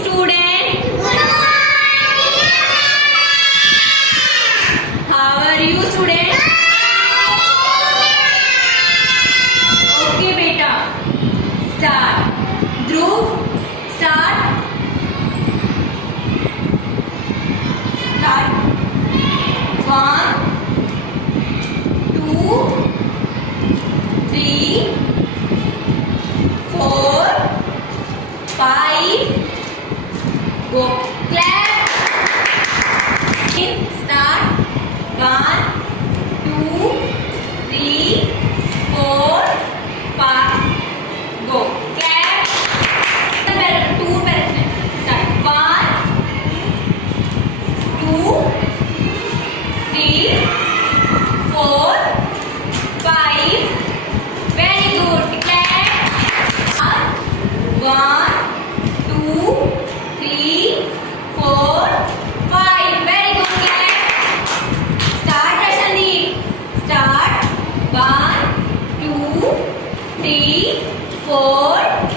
student. How are you student? Okay beta. Start. Dhruv, start. Start. 1, 2, 3, 4, 5. Go. Clap. Start. 1, 2, 3, 4, 5. Go. Clap. Two parrots. Start. 1, 2, 3, 4, 5. Very good. Clap. 1, 2, 3, 4, 5. Very good. Clap. Start, Ashandeep. Start. 1, 2, 3, 4,